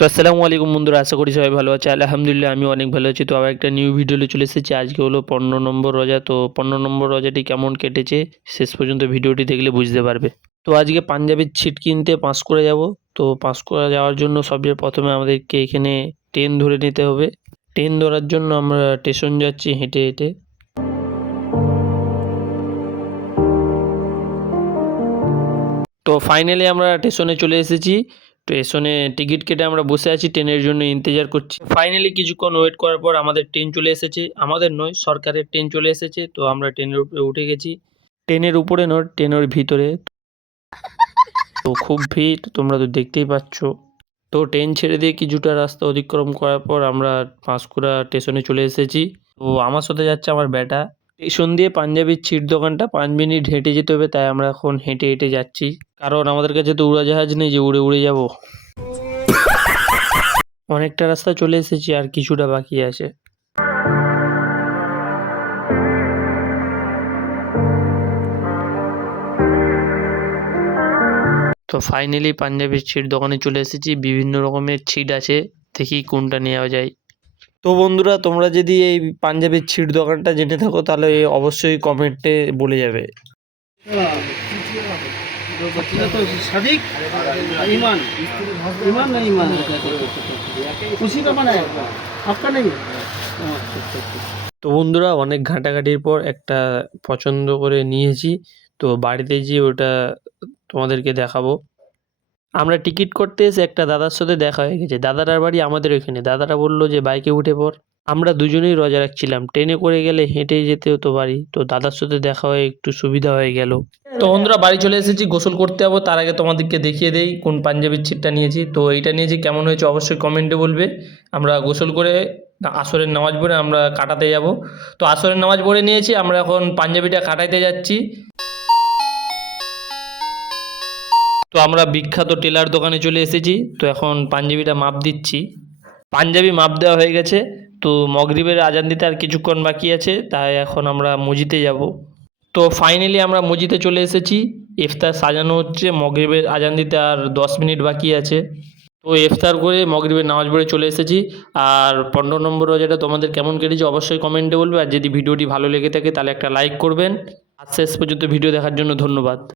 তো আসসালামু আলাইকুম বন্ধুরা, আশা করি সবাই ভালো আছে। আলহামদুলিল্লাহ আমি অনেক ভালো আছি। তো আবার একটা নিউ ভিডিও নিয়ে চলে এসেছি। আজকে হলো 15 নম্বর রোজা। তো 15 নম্বর রোজাটি কেমন কেটেছে শেষ পর্যন্ত ভিডিওটি দেখলে বুঝতে পারবে। তো আজকে পাঞ্জাবির ছিট কিনতে পাঁশকুড়া যাব। তো পাঁশকুড়া যাওয়ার জন্য সবচেয়ে প্রথমে আমাদেরকে এখানে ট্রেন ধরে নিতে হবে। ট্রেন ধরার জন্য আমরা স্টেশন যাচ্ছি হেঁটে হেঁটে। তো ফাইনালি আমরা স্টেশনে চলে এসেছি। স্টেশনে টিকিট কেটে আমরা বসে আছি, ট্রেনের জন্য ইন্তজার করছি। ফাইনালি কিছুক্ষণ ওয়েট করার পর আমাদের ট্রেন চলে এসেছে। আমাদের নয়, সরকারের ট্রেন চলে এসেছে। তো আমরা ট্রেনের উপরে উঠে গেছি। ট্রেনের উপরে নয়, ট্রেনের ভিতরে। তো খুব ভিড়, তোমরা তো দেখতেই পাচ্ছ। তো ট্রেন ছেড়ে দিয়ে কিছুটা রাস্তা অতিক্রম করার পর আমরা পাঁশকুড়া স্টেশনে চলে এসেছি। তো আমার সাথে যাচ্ছে আমার বেটা। স্টেশন দিয়ে পাঞ্জাবির ছিট দোকানটা 5 মিনিট হেঁটে যেতে হবে, তাই আমরা এখন হেঁটে হেঁটে যাচ্ছি। কারণ আমাদের কাছে তো উড়োজাহাজ নেই যে উড়ে উড়ে যাব। অনেকটা রাস্তা চলে এসেছি, আর কিছুটা বাকি আছে। তো ফাইনালি পাঞ্জাবির ছিট দোকানে চলে এসেছি। বিভিন্ন রকমের ছিট আছে, দেখি কোনটা নেওয়া যায়। তো বন্ধুরা, তোমরা যদি এই পাঞ্জাবির ছিট দোকানটা জেনে থাকো তাহলে অবশ্যই কমেন্টে বলে যাবে। सादिक ईमान ईमान नहीं ईमान उसी का बना है आपका नहीं। তো বন্ধুরা, অনেক ঘাঁটাঘাঁটির পর একটা পছন্দ করে নিয়েছি। তো বাড়িতে যেয়ে ওটা তোমাদেরকে দেখাবো। আমরা টিকিট করতে এসে একটা দাদার সাথে দেখা হয়ে গেছে। দাদাটার বাড়ি আমাদের ওইখানে। দাদাটা বললো যে বাইকে উঠে পড়। আমরা দুজনেই রোজা রাখছিলাম, ট্রেনে করে গেলে হেঁটে যেতে হতো বাড়ি। তো দাদার সাথে দেখা হয়ে একটু সুবিধা হয়ে গেল। তো বন্ধুরা, বাড়ি চলে এসেছি, গোসল করতে যাবো। তার আগে তোমাদেরকে দেখিয়ে দেই কোন পাঞ্জাবির ছিটটা নিয়েছি। তো এইটা নিয়েছি, কেমন হয়েছে অবশ্যই কমেন্টে বলবে। আমরা গোসল করে আসরের নামাজ পড়ে আমরা কাটাতে যাব। তো আসরের নামাজ পড়ে নিয়েছি, আমরা এখন পাঞ্জাবিটা কাটাইতে যাচ্ছি। তো আমরা বিখ্যাত টেলার দোকানে চলে এসেছি। তো এখন পাঞ্জাবিটা মাপ দিচ্ছি। পাঞ্জাবি মাপ দেওয়া হয়ে গেছে। তো মগরিবের আজান দিতে আর কিছুক্ষণ বাকি আছে, তাই এখন আমরা মসজিদে যাব। তো ফাইনালি আমরা মসজিদে চলে এসেছি। ইফতার সাজানো হচ্ছে, মগরিবের আজান দিতে আর 10 মিনিট বাকি আছে। তো ইফতার করে মগরিবের নামাজ পড়ে চলে এসেছি। আর 15 নম্বর রোজাটা তোমাদের কেমন কেটেছে অবশ্যই কমেন্টে বলবে। আর যদি ভিডিওটি ভালো লেগে থাকে তাহলে একটা লাইক করবেন। আর শেষ পর্যন্ত ভিডিও দেখার জন্য ধন্যবাদ।